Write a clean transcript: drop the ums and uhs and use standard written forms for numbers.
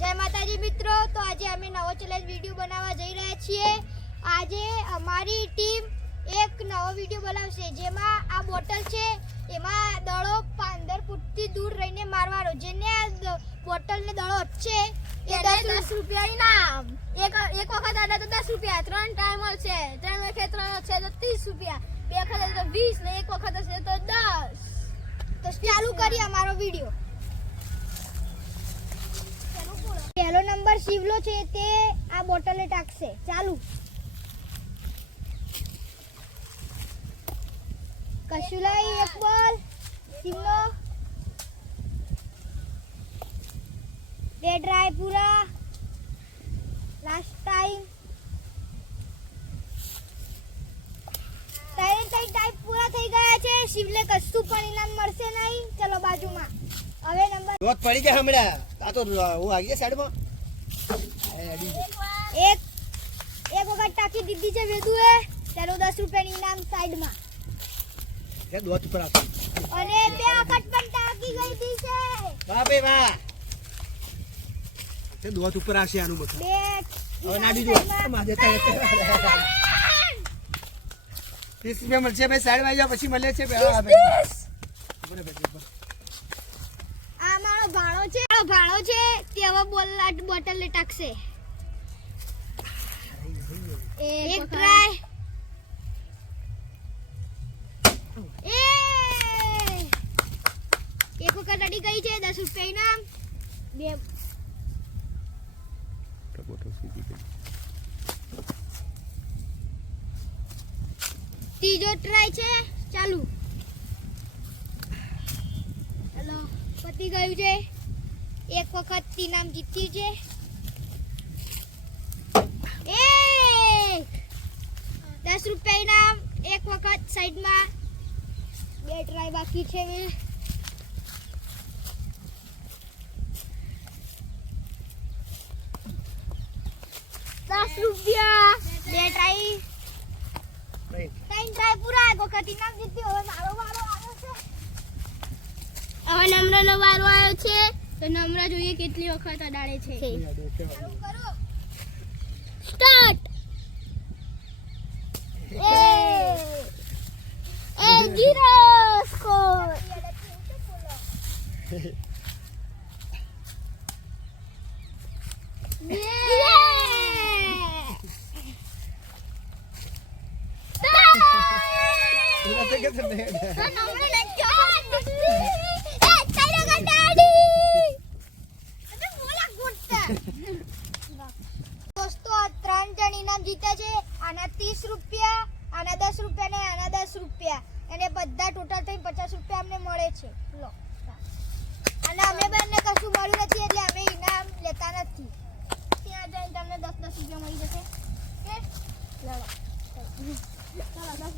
જય માતાજી મિત્રો, તો આજે અમે નવો ચેલેન્જ વિડિયો બનાવવા જઈ રહ્યા છીએ। આજે અમારી ટીમ એક નવો વિડિયો બનાવશે જેમાં આ બોટલ છે એમાં દડો 15 ફૂટથી દૂર રહીને મારવાનો। જેને આ બોટલને દડો છે એ 10 રૂપિયા ઇનામ। એક વખત આલે તો 10 રૂપિયા, 3 ટાઈમ છે, 3 વખત 3 છે તો 30 રૂપિયા, 2 વખત તો 20 ને 1 વખત હશે તો 10। તો ચાલુ કરીએ અમારો વિડિયો। पहलो नंबर शिवलो छे ते आ बोटल टाकशे। चालू कशुलाई एक बॉल शिवलो डेड राय पूरा लास्ट टाइम टाइप पूरा થઈ ગયા છે। શિવલે કશું પણ ઇનામ મળશે નહીં। ચલો બાજુમાં હવે નંબર રોજ પડી ગયા હમણા આ તો હું આવી ગયા સાઈડમાં એક વખત ટાકી દીધી છે વેદુએ તેનો 10 રૂપિયાની ઇનામ સાઈડમાં એ દોત ઉપર આપ અને બે વખત પણ ટાકી ગઈ દી છે। વાહ ભાઈ વાહ તે દોત ઉપર આશે આનું બધું બે હવે નાડી જો માજે તે 30 રૂપિયા મળશે ભાઈ સાઈડમાં જાવ પછી મળે છે ભાઈ બરાબર। આ મારો ભાણો છે તે હવે બોટલ ને ટાકશે। એક ટ્રાય એક વખત અડી ગઈ છે 10 રૂપિયા ઇનામ। બે ત્રીજો ટ્રાય છે। ચાલુ હેલો પતી ગયું છે। એક વખત ઇનામ જીત્યું છે। એક 10 રૂપિયા ઇનામ એક વખત સાઈડમાં। બે ટ્રાય બાકી છે। 10 રૂપિયા બે ટ્રાય 3 ટ્રાય પૂરા। એક વખત ઇનામ જીત્યું। હવે મારો વારો આવ્યો છે। હવે નમ્રનો વારો આવ્યો છે તો નમ્ર જોઈએ કેટલી વખત અડાડે છે। ચાલુ કરો સ્ટાર્ટ। એ ગીરો સ્કોર दोस्तों 3 जण इनाम जीते છે। આના 30 રૂપિયા, આના 10 રૂપિયા ને આના 10 રૂપિયા, અને બધા ટોટલ થઈને 50 રૂપિયા અમને મળે છે। લો અને અમે બંને કશું મળ્યું નથી એટલે અમે ઇનામ લેતા નથી। ત્યાં જઈને તમને 10 રૂપિયા મળી જશે। ઓકે ચલો